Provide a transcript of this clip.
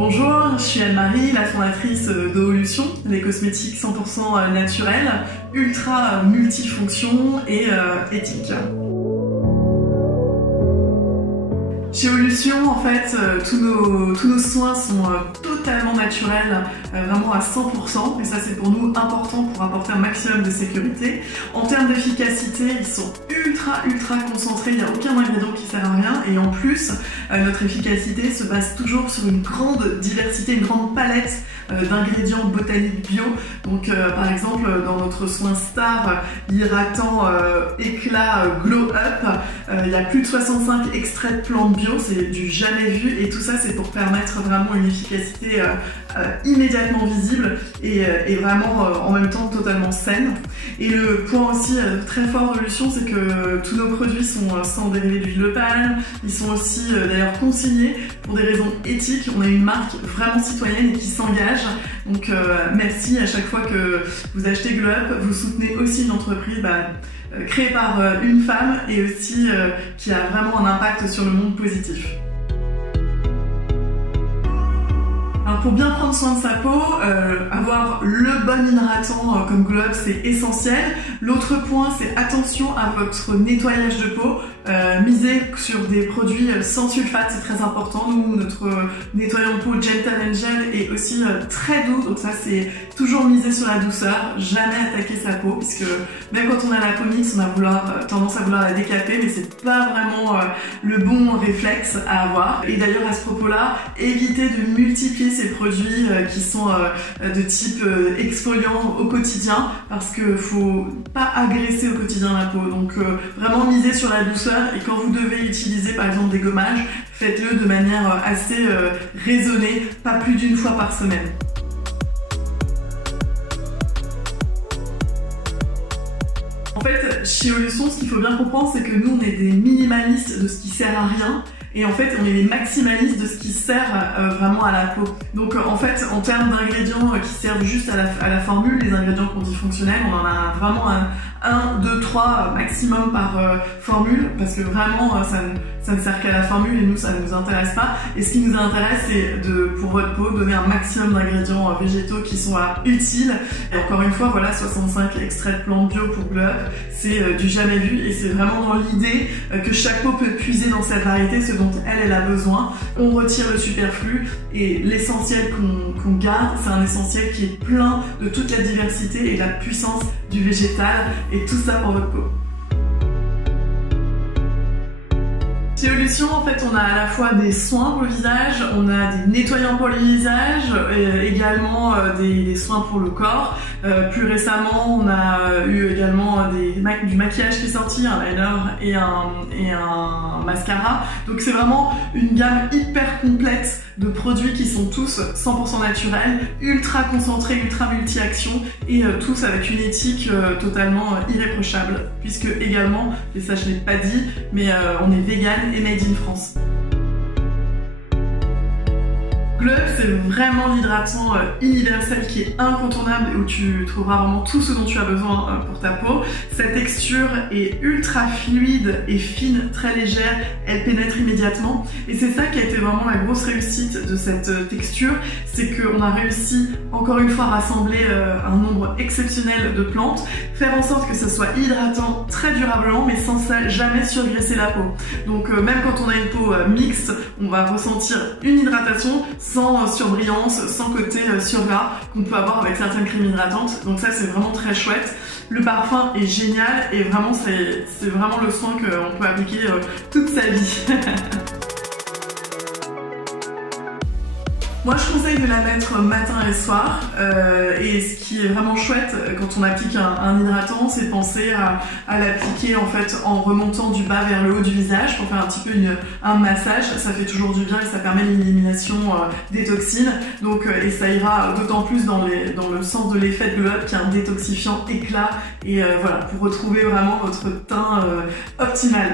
Bonjour, je suis Anne-Marie, la fondatrice d'Evolution, des cosmétiques 100% naturels, ultra multifonctions et éthiques. Chez Evolution, en fait, tous nos soins sont totalement naturels, vraiment à 100%, et ça c'est pour nous important pour apporter un maximum de sécurité. En termes d'efficacité, ils sont ultra concentrés, il n'y a aucun ingrédient qui sert à rien, et en plus, notre efficacité se base toujours sur une grande diversité, une grande palette d'ingrédients botaniques bio. Donc par exemple, dans notre soin star, l'hydratant éclat Glow Up, il y a plus de 65 extraits de plantes bio, c'est du jamais vu, et tout ça c'est pour permettre vraiment une efficacité immédiatement visible et vraiment en même temps totalement saine. Et le point aussi très fort d'Evolution, c'est que tous nos produits sont sans dérivés d'huile de palme, ils sont aussi d'ailleurs consignés pour des raisons éthiques. On a une marque vraiment citoyenne et qui s'engage, donc merci à chaque fois que vous achetez Glow Up, vous soutenez aussi une entreprise créée par une femme et aussi qui a vraiment un impact sur le monde positif. Alors pour bien prendre soin de sa peau, avoir le bon hydratant comme Glow Up, c'est essentiel. L'autre point, c'est attention à votre nettoyage de peau. Misez sur des produits sans sulfate, c'est très important. Nous, notre nettoyant de peau Gentle Angel est aussi très doux, donc ça c'est toujours miser sur la douceur, jamais attaquer sa peau, puisque même quand on a la peau mixte, on a tendance à vouloir la décaper, mais c'est pas vraiment le bon réflexe à avoir. Et d'ailleurs à ce propos-là, évitez de multiplier ces produits qui sont de type exfoliant au quotidien, parce que faut pas agresser au quotidien la peau. Donc vraiment miser sur la douceur, et quand vous devez utiliser par exemple des gommages, faites-le de manière assez raisonnée, pas plus d'une fois par semaine. En fait, chez Evolution, ce qu'il faut bien comprendre, c'est que nous, on est des minimalistes de ce qui sert à rien. Et en fait, on est les maximalistes de ce qui sert vraiment à la peau. Donc en fait, en termes d'ingrédients qui servent juste à la formule, les ingrédients qu'on dit fonctionnels, on en a vraiment 1, 2, 3 maximum par formule, parce que vraiment ça ne sert qu'à la formule et nous ça ne nous intéresse pas. Et ce qui nous intéresse, c'est pour votre peau donner un maximum d'ingrédients végétaux qui sont utiles. Et encore une fois, voilà, 65 extraits de plantes bio pour Glow Up, c'est du jamais vu, et c'est vraiment dans l'idée que chaque peau peut puiser dans cette variété ce dont elle a besoin. On retire le superflu et l'essentiel qu'on garde, c'est un essentiel qui est plein de toute la diversité et de la puissance du végétal, et tout ça pour votre peau. Chez Evolution, en fait, on a à la fois des soins pour le visage, on a des nettoyants pour le visage, également des soins pour le corps. Plus récemment, on a eu également du maquillage qui est sorti, un liner et un mascara. Donc c'est vraiment une gamme hyper complète de produits qui sont tous 100% naturels, ultra concentrés, ultra multi-actions, et tous avec une éthique totalement irréprochable, puisque également, et ça je l'ai pas dit, mais on est vegan et made in France. Glow Up, c'est vraiment l'hydratant universel qui est incontournable et où tu trouveras vraiment tout ce dont tu as besoin pour ta peau. Sa texture est ultra fluide et fine, très légère, elle pénètre immédiatement. Et c'est ça qui a été vraiment la grosse réussite de cette texture, c'est qu'on a réussi encore une fois à rassembler un nombre exceptionnel de plantes, faire en sorte que ça soit hydratant très durablement, mais sans ça jamais surgraisser la peau. Donc même quand on a une peau mixte, on va ressentir une hydratation sans surbrillance, sans côté surgras qu'on peut avoir avec certaines crèmes hydratantes. Donc ça c'est vraiment très chouette. Le parfum est génial et vraiment c'est vraiment le soin qu'on peut appliquer toute sa vie. Moi je conseille de la mettre matin et soir, et ce qui est vraiment chouette quand on applique un hydratant, c'est de penser à l'appliquer en fait en remontant du bas vers le haut du visage pour faire un petit peu un massage. Ça fait toujours du bien et ça permet l'élimination des toxines. Donc et ça ira d'autant plus dans le sens de l'effet de Glow Up qui est un détoxifiant éclat, et voilà, pour retrouver vraiment votre teint optimal.